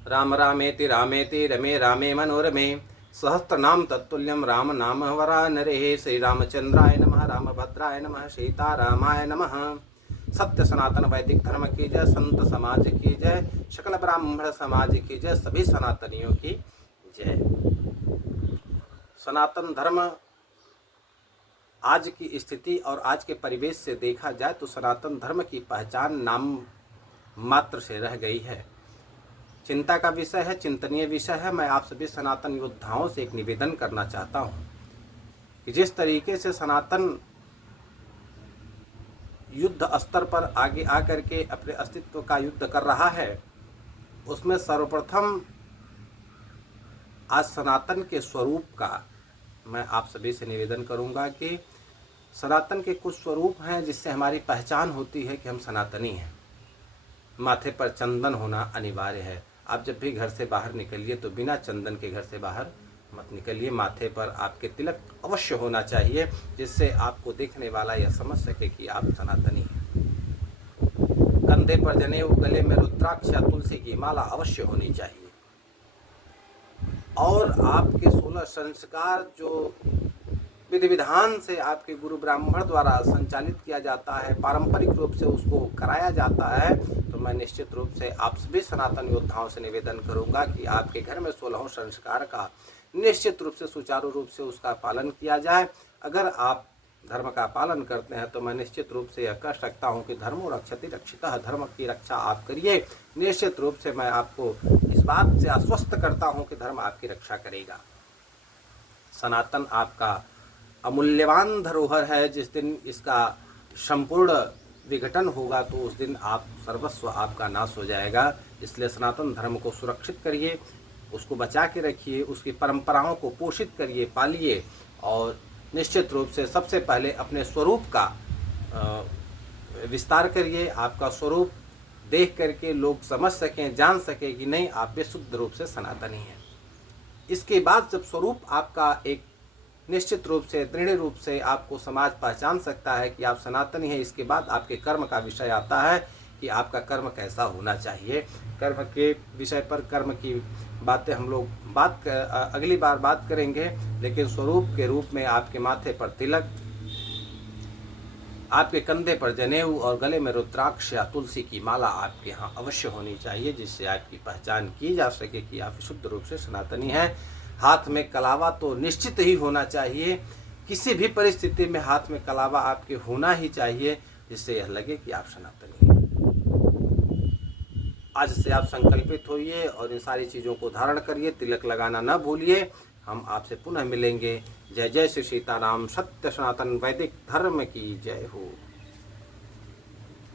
राम रामेति रामेति रमे रामे मनोरमे सहस्रनाम तत्तुल्यं राम नाम वरानरे। श्री रामचंद्राय नमः, रामभद्राय नमः, सीतारामाय नमः। सत्य सनातन वैदिक धर्म की जय, संत समाज की जय, सकल ब्राह्मण समाज की जय, सभी सनातनियों की जय। सनातन धर्म आज की स्थिति और आज के परिवेश से देखा जाए तो सनातन धर्म की पहचान नाम मात्र से रह गई है। चिंता का विषय है, चिंतनीय विषय है। मैं आप सभी सनातन योद्धाओं से एक निवेदन करना चाहता हूं कि जिस तरीके से सनातन युद्ध स्तर पर आगे आकर के अपने अस्तित्व का युद्ध कर रहा है, उसमें सर्वप्रथम आज सनातन के स्वरूप का मैं आप सभी से निवेदन करूंगा कि सनातन के कुछ स्वरूप हैं जिससे हमारी पहचान होती है कि हम सनातनी हैं। माथे पर चंदन होना अनिवार्य है। आप जब भी घर से बाहर निकलिए तो बिना चंदन के घर से बाहर मत निकलिए। माथे पर आपके तिलक अवश्य होना चाहिए, जिससे आपको देखने वाला यह समझ सके कि आप सनातनी हैं। कंधे पर जनेऊ, गले में रुद्राक्ष या तुलसी की माला अवश्य होनी चाहिए। और आपके 16 संस्कार जो विधि विधान से आपके गुरु ब्राह्मण द्वारा संचालित किया जाता है, पारंपरिक रूप से उसको कराया जाता है, तो मैं निश्चित रूप से आप सभी सनातन योद्धाओं से निवेदन करूंगा कि आपके घर में 16 संस्कार का निश्चित रूप से सुचारू रूप से उसका पालन किया जाए। अगर आप धर्म का पालन करते हैं तो मैं निश्चित रूप से यह कह सकता हूं कि धर्मो रक्षति रक्षितः, धर्म की रक्षा आप करिए। निश्चित रूप से मैं आपको इस बात से आश्वस्त करता हूं कि धर्म आपकी रक्षा करेगा। सनातन आपका अमूल्यवान धरोहर है। जिस दिन इसका संपूर्ण विघटन होगा तो उस दिन आप सर्वस्व आपका नाश हो जाएगा। इसलिए सनातन धर्म को सुरक्षित करिए, उसको बचा के रखिए, उसकी परंपराओं को पोषित करिए, पालिए। और निश्चित रूप से सबसे पहले अपने स्वरूप का विस्तार करिए। आपका स्वरूप देख करके लोग समझ सकें, जान सकें कि नहीं, आप विशुद्ध रूप से सनातनी हैं। इसके बाद जब स्वरूप आपका एक निश्चित रूप से दृढ़ रूप से आपको समाज पहचान सकता है कि आप सनातनी हैं, इसके बाद आपके कर्म का विषय आता है कि आपका कर्म कैसा होना चाहिए। कर्म के विषय पर, कर्म की बातें हम लोग अगली बार बात करेंगे। लेकिन स्वरूप के रूप में आपके माथे पर तिलक, आपके कंधे पर जनेऊ और गले में रुद्राक्ष या तुलसी की माला आपके यहाँ अवश्य होनी चाहिए, जिससे आपकी पहचान की जा सके कि आप शुद्ध रूप से सनातनी हैं। हाथ में कलावा तो निश्चित ही होना चाहिए। किसी भी परिस्थिति में हाथ में कलावा आपके होना ही चाहिए, जिससे यह लगे कि आप सनातनी हैं। आज से आप संकल्पित होइए और इन सारी चीज़ों को धारण करिए। तिलक लगाना न भूलिए। हम आपसे पुनः मिलेंगे। जय जय श्री सीताराम। सत्य सनातन वैदिक धर्म की जय हो।